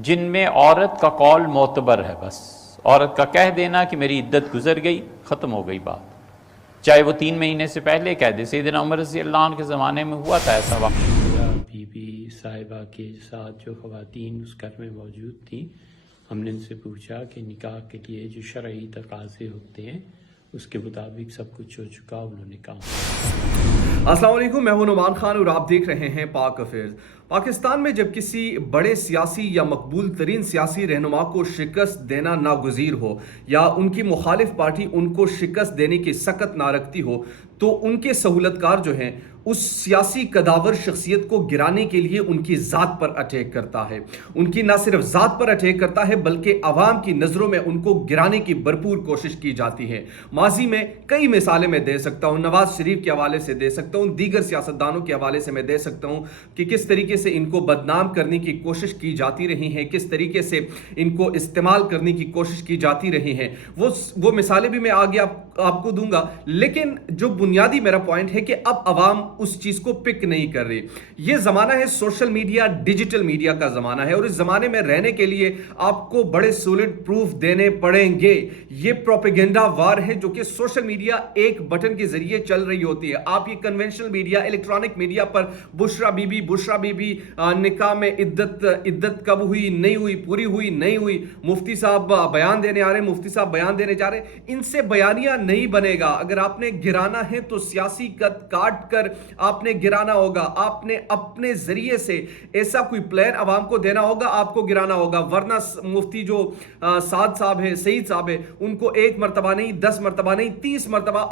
جن میں عورت کا قول معتبر ہے، بس عورت کا کہہ دینا کہ میری عدت گزر گئی، ختم ہو گئی بات، چاہے وہ 3 مہینے سے پہلے کہہ دے۔ سیدنا عمر رضی اللہ عنہ کے زمانے میں ہوا تھا ایسا واقعہ۔ بی بی صاحبہ کے ساتھ جو خواتین اس گھر میں موجود تھیں، ہم نے ان سے پوچھا کہ نکاح کے لیے جو شرعی تقاضے ہوتے ہیں اس کے مطابق سب کچھ ہو چکا، انہوں نے کہا۔ السلام علیکم، میں ہوں نعمان خان اور آپ دیکھ رہے ہیں پاک افیئرز۔ پاکستان میں جب کسی بڑے سیاسی یا مقبول ترین سیاسی رہنما کو شکست دینا ناگزیر ہو یا ان کی مخالف پارٹی ان کو شکست دینے کی سکت نہ رکھتی ہو، تو ان کے سہولت کار جو ہیں اس سیاسی قداور شخصیت کو گرانے کے لیے ان کی ذات پر اٹیک کرتا ہے۔ ان کی نہ صرف ذات پر اٹیک کرتا ہے بلکہ عوام کی نظروں میں ان کو گرانے کی بھرپور کوشش کی جاتی ہے۔ ماضی میں کئی مثالیں میں دے سکتا ہوں، نواز شریف کے حوالے سے دے سکتا ہوں، دیگر سیاستدانوں کے حوالے سے میں دے سکتا ہوں کہ کس طریقے سے ان کو بدنام کرنے کی کوشش کی جاتی رہی ہے، کس طریقے سے ان کو استعمال کرنے کی کوشش کی جاتی رہی ہے۔ وہ مثالیں بھی میں آگے آپ کو دوں گا، لیکن جو بنیادی میرا پوائنٹ ہے کہ اب عوام اس چیز کو پک نہیں کر رہی۔ یہ زمانہ ہے سوشل میڈیا، ڈیجیٹل میڈیا کا زمانہ ہے، اور اس زمانے میں رہنے کے لیے آپ کو بڑے سولڈ پروف دینے پڑیں گے۔ یہ پروپیگنڈا وار ہے جو کہ سوشل میڈیا ایک بٹن کے ذریعے چل رہی ہوتی ہے۔ آپ یہ کنونشنل میڈیا، الیکٹرانک میڈیا پر بشرا بی بی نکاح میں عدت کب ہوئی، نہیں ہوئی، پوری ہوئی، نہیں ہوئی، مفتی صاحب بیان دینے آ رہے ہیں، مفتی صاحب بیان دینے جا رہے ہیں، ان سے بیانیہ نہیں بنے گا۔ اگر آپ نے گرانا ہے تو سیاسی قد کاٹ کر آپ نے گرانا ہوگا، آپ نے اپنے ذریعے سے ایسا کوئی پلان عوام کو دینا ہوگا، آپ کو گرانا ہوگا، ورنہ مفتی جو سعد صاحب ہیں، سعید صاحب ہیں، ان کو 1 مرتبہ نہیں، 10 مرتبہ نہیں، 30 مرتبہ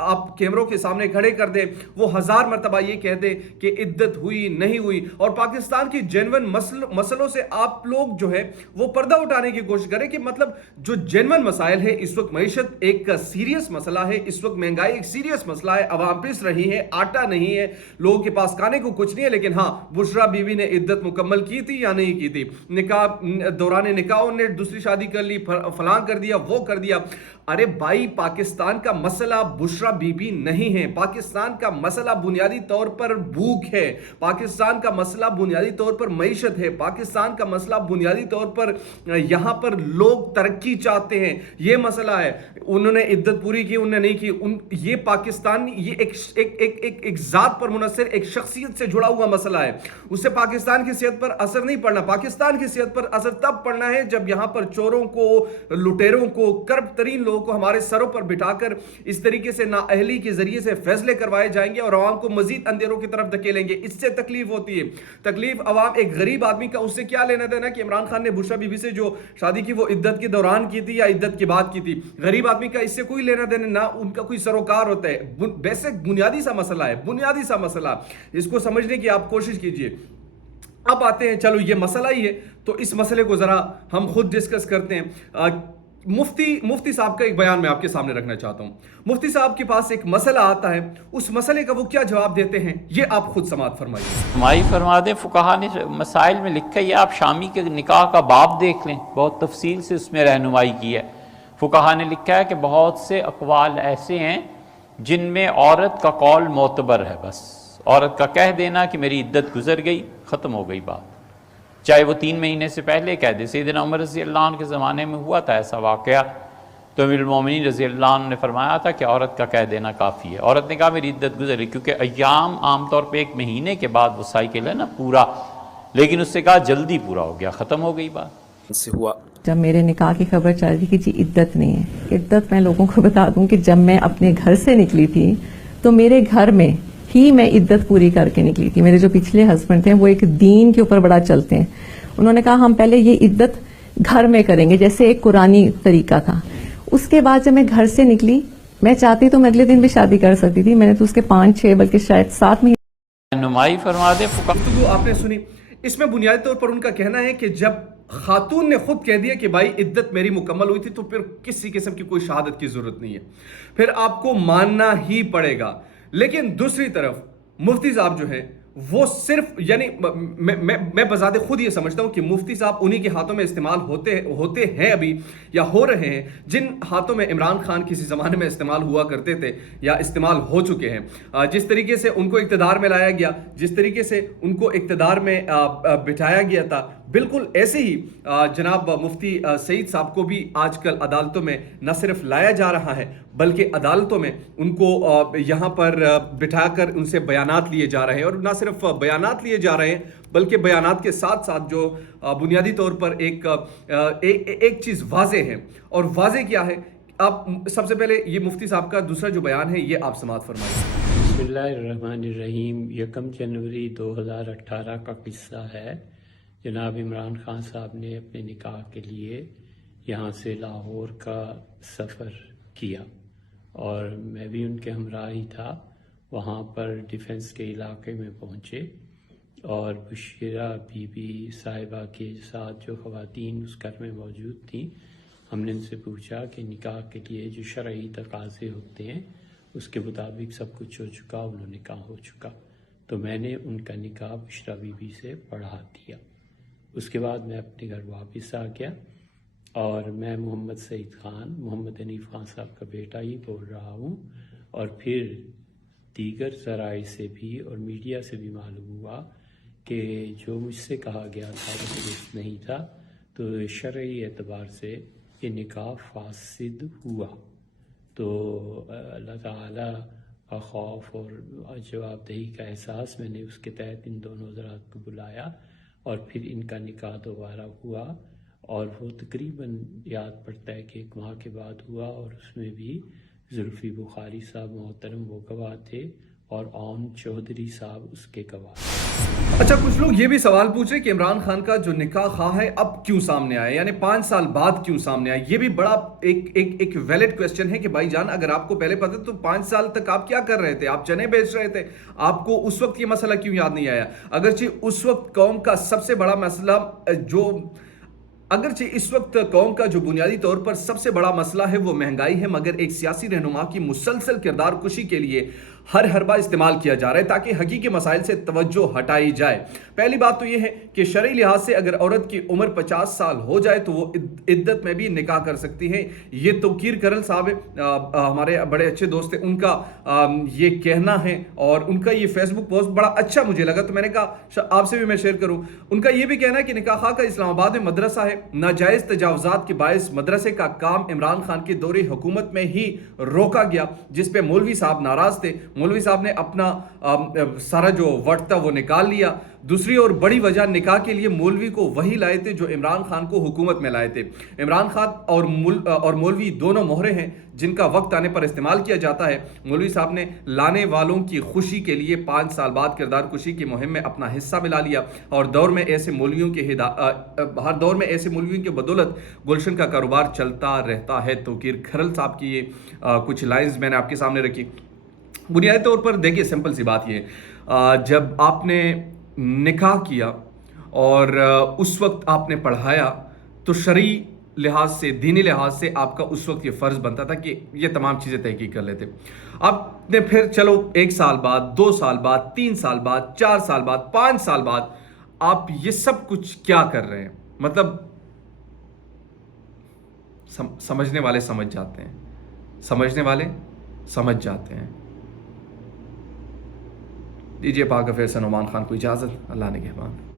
آپ کیمروں کے سامنے کھڑے کر دیں، وہ 1000 مرتبہ یہ کہہ دیں کہ عدت ہوئی نہیں ہوئی، اور پاکستان کی جینون مسئلوں سے آپ لوگ جو ہے وہ پردہ اٹھانے کی کوشش کریں کہ مطلب جو جینون مسائل ہے، اس وقت معیشت ایک سیریس مسئلہ ہے، اس وقت مہنگائی ایک سیریس مسئلہ ہے، عوام پس رہی ہے، آٹا نہیں ہے، لوگوں کے پاس کھانے کو کچھ نہیں ہے، لیکن ہاں بشرا بیوی نے عدت مکمل کی تھی یا نہیں کی تھی، دوران نکاح نے دوسری شادی کر لی، فلاں کر دیا، وہ کر دیا۔ ارے بھائی، پاکستان کا مسئلہ بشرا بی بی نہیں ہے، پاکستان کا مسئلہ بنیادی طور پر بھوک ہے، پاکستان کا مسئلہ بنیادی طور پر معیشت ہے، پاکستان کا مسئلہ بنیادی طور پر یہاں پر لوگ ترقی چاہتے ہیں، یہ مسئلہ ہے۔ انہوں نے عدت پوری کی، انہوں نے نہیں کی، یہ پاکستان، یہ ایک ذات پر منحصر ایک شخصیت سے جڑا ہوا مسئلہ ہے، اس سے پاکستان کی صحت پر اثر نہیں پڑنا۔ پاکستان کی صحت پر اثر تب پڑنا ہے جب یہاں پر چوروں کو، لٹیروں کو، کرپٹ ترین لوگوں کو ہمارے سروں پر بٹھا کر اس طریقے سے نااہلی کے ذریعے سے فیصلے کروائے جائیں گے اور عوام کو مزید اندھیروں کی طرف دھکیلیں گے۔ اس سے تکلیف ہوتی ہے، تکلیف عوام، ایک غریب آدمی کا اس سے کیا لینا دینا کہ عمران خان نے بشرا بی بی سے جو شادی کی وہ عدت کے دوران کی تھی یا عدت کے بعد کی تھی، غریب آدمی کا اس سے کوئی لینا دینا، نہ ان کا کوئی سروکار ہوتا ہے۔ بیسک بنیادی سا مسئلہ ہے، بنیادی سا مسئلہ، اس کو سمجھنے کی آپ کوشش کیجئے۔ اب آتے ہیں، چلو یہ مسئلہ ہی ہے تو اس مسئلے کو ذرا ہم خود ڈسکس کرتے ہیں۔ مفتی صاحب کا ایک بیان میں آپ کے سامنے رکھنا چاہتا ہوں۔ مفتی صاحب کے پاس ایک مسئلہ آتا ہے، اس مسئلے کا وہ کیا جواب دیتے ہیں، یہ آپ خود سماعت فرمائیے۔ ہماری فرما دیں، فقہا نے مسائل میں لکھا ہے، آپ شامی کے نکاح کا باب دیکھ لیں، بہت تفصیل سے اس میں رہنمائی کی ہے۔ فقہا نے لکھا ہے کہ بہت سے اقوال ایسے ہیں جن میں عورت کا قول معتبر ہے، بس عورت کا کہہ دینا کہ میری عدت گزر گئی، ختم ہو گئی بات، چاہے وہ 3 مہینے سے پہلے کہہ دے۔ سیدنا عمر رضی اللہ عنہ کے زمانے میں ہوا تھا ایسا واقعہ، تو امیر المومنین رضی اللہ عنہ نے فرمایا تھا کہ عورت کا کہہ دینا کافی ہے۔ عورت نے کہا میری عدت گزر گئی، کیونکہ ایام عام طور پہ 1 مہینے کے بعد وہ سائیکل ہے نا پورا، لیکن اس سے کہا جلدی پورا ہو گیا، ختم ہو گئی بات۔ سے ہوا جب میرے نکاح کی خبر چل رہی کہ جی عدت نہیں ہے، عدت میں لوگوں کو بتا دوں کہ جب میں اپنے گھر سے نکلی تھی تو میرے گھر میں ہی میں عدت پوری کر کے نکلی تھی۔ میرے جو پچھلے ہسبینڈ تھے وہ ایک دین کے اوپر بڑا چلتے ہیں، انہوں نے کہا ہم پہلے یہ عدت گھر میں کریں گے، جیسے ایک قرآنی طریقہ تھا۔ اس کے بعد جب میں گھر سے نکلی، میں چاہتی تو میں اگلے دن بھی شادی کر سکتی تھی، میں نے تو اس کے 5-6 بلکہ شاید 7 مہینے رہنمائی فرما دیں گفتگو آپ نے سنی۔ اس میں بنیادی طور پر ان کا کہنا ہے کہ جب خاتون نے خود کہہ دیا کہ بھائی عدت میری مکمل ہوئی تھی تو پھر کسی قسم کی کوئی شہادت کی ضرورت نہیں ہے، پھر آپ کو ماننا ہی پڑے گا۔ لیکن دوسری طرف مفتی صاحب جو ہے وہ صرف یعنی میں بذات خود یہ سمجھتا ہوں کہ مفتی صاحب انہی کے ہاتھوں میں استعمال ہوتے ہیں ابھی یا ہو رہے ہیں جن ہاتھوں میں عمران خان کسی زمانے میں استعمال ہوا کرتے تھے یا استعمال ہو چکے ہیں. جس طریقے سے ان کو اقتدار میں لایا گیا, جس طریقے سے ان کو اقتدار میں بٹھایا گیا تھا, بالکل ایسے ہی جناب مفتی سعید صاحب کو بھی آج کل عدالتوں میں نہ صرف لایا جا رہا ہے بلکہ عدالتوں میں ان کو یہاں پر بٹھا کر ان سے بیانات لیے جا رہے ہیں. اور نہ صرف بیانات لیے جا رہے ہیں بلکہ بیانات کے ساتھ ساتھ جو بنیادی طور پر ایک چیز واضح ہے, اور واضح کیا ہے, آپ سب سے پہلے یہ مفتی صاحب کا دوسرا جو بیان ہے یہ آپ سماعت فرمائیے. بسم اللہ الرحمن الرحیم. 1 جنوری 2018 کا قصہ ہے. جناب عمران خان صاحب نے اپنے نکاح کے لیے یہاں سے لاہور کا سفر کیا اور میں بھی ان کے ہمراہ ہی تھا. وہاں پر ڈیفنس کے علاقے میں پہنچے اور بشیرہ بی بی صاحبہ کے ساتھ جو خواتین اس گھر میں موجود تھیں, ہم نے ان سے پوچھا کہ نکاح کے لیے جو شرعی تقاضے ہوتے ہیں اس کے مطابق سب کچھ ہو چکا, انہوں نے نکاح ہو چکا. تو میں نے ان کا نکاح بشرہ بی بی سے پڑھا دیا. اس کے بعد میں اپنے گھر واپس آ گیا اور میں محمد سعید خان, محمد حنیف خان صاحب کا بیٹا ہی بول رہا ہوں. اور پھر دیگر ذرائع سے بھی اور میڈیا سے بھی معلوم ہوا کہ جو مجھ سے کہا گیا تھا وہ درست نہیں تھا. تو شرعی اعتبار سے یہ نکاح فاسد ہوا. تو اللہ تعالیٰ کا خوف اور جواب دہی کا احساس میں نے اس کے تحت ان دونوں حضرات کو بلایا اور پھر ان کا نکاح دوبارہ ہوا. اور وہ تقریباً یاد پڑتا ہے کہ 1 ماہ کے بعد ہوا اور اس میں بھی زلفی بخاری صاحب محترم وہ گواہ تھے اور اون چودھری صاحب اس کے گواہ. اچھا, کچھ لوگ یہ بھی سوال پوچھ رہے کہ عمران خان کا جو نکاح خواہ ہے اب کیوں سامنے آیا, یعنی 5 سال بعد کیوں سامنے آیا. یہ بھی بڑا ایک ویلڈ کویسچن ہے کہ بھائی جان اگر آپ کو پہلے پتہ تو 5 سال تک آپ کیا کر رہے تھے؟ آپ چنے بیچ رہے تھے, آپ کو اس وقت یہ مسئلہ کیوں یاد نہیں آیا؟ اگرچہ اس وقت قوم کا سب سے بڑا مسئلہ اگرچہ اس وقت قوم کا جو بنیادی طور پر سب سے بڑا مسئلہ ہے وہ مہنگائی ہے, مگر ایک سیاسی رہنما کی مسلسل کردار کشی کے لیے ہر حربہ استعمال کیا جا رہا ہے تاکہ حقیقی مسائل سے توجہ ہٹائی جائے. پہلی بات تو یہ ہے کہ شرعی لحاظ سے اگر عورت کی عمر 50 سال ہو جائے تو وہ عدت میں بھی نکاح کر سکتی ہے. یہ توقیر کرل صاحب ہمارے بڑے اچھے دوست ہیں, ان کا یہ کہنا ہے اور ان کا یہ فیس بک پوسٹ بڑا اچھا مجھے لگا تو میں نے کہا آپ سے بھی میں شیئر کروں. ان کا یہ بھی کہنا ہے کہ نکاح خواہ کا اسلام آباد میں مدرسہ ہے, ناجائز تجاوزات کے باعث مدرسے کا کام عمران خان کے دور حکومت میں ہی روکا گیا جس پہ مولوی صاحب ناراض تھے. مولوی صاحب نے اپنا سارا جو وقت تھا وہ نکال لیا. دوسری اور بڑی وجہ نکاح کے لیے مولوی کو وہی لائے تھے جو عمران خان کو حکومت میں لائے تھے. عمران خان اور مولوی دونوں مہرے ہیں جن کا وقت آنے پر استعمال کیا جاتا ہے. مولوی صاحب نے لانے والوں کی خوشی کے لیے 5 سال بعد کردار کشی کی مہم میں اپنا حصہ ملا لیا اور ہر دور میں ایسے مولویوں کے بدولت گلشن کا کاروبار چلتا رہتا ہے. توقیر کھرل صاحب کی یہ کچھ لائنز میں نے آپ کے سامنے رکھی. بنیادی طور پر دیکھیے سمپل سی بات یہ, جب آپ نے نکاح کیا اور اس وقت آپ نے پڑھایا تو شرعی لحاظ سے, دینی لحاظ سے آپ کا اس وقت یہ فرض بنتا تھا کہ یہ تمام چیزیں تحقیق کر لیتے. آپ نے پھر چلو 1 سال بعد, 2 سال بعد, 3 سال بعد, 4 سال بعد, 5 سال بعد آپ یہ سب کچھ کیا کر رہے ہیں؟ مطلب سمجھنے والے سمجھ جاتے ہیں, سمجھنے والے سمجھ جاتے ہیں. دیجیے پاک حافظ نعمان خان کو اجازت. اللہ نگہبان.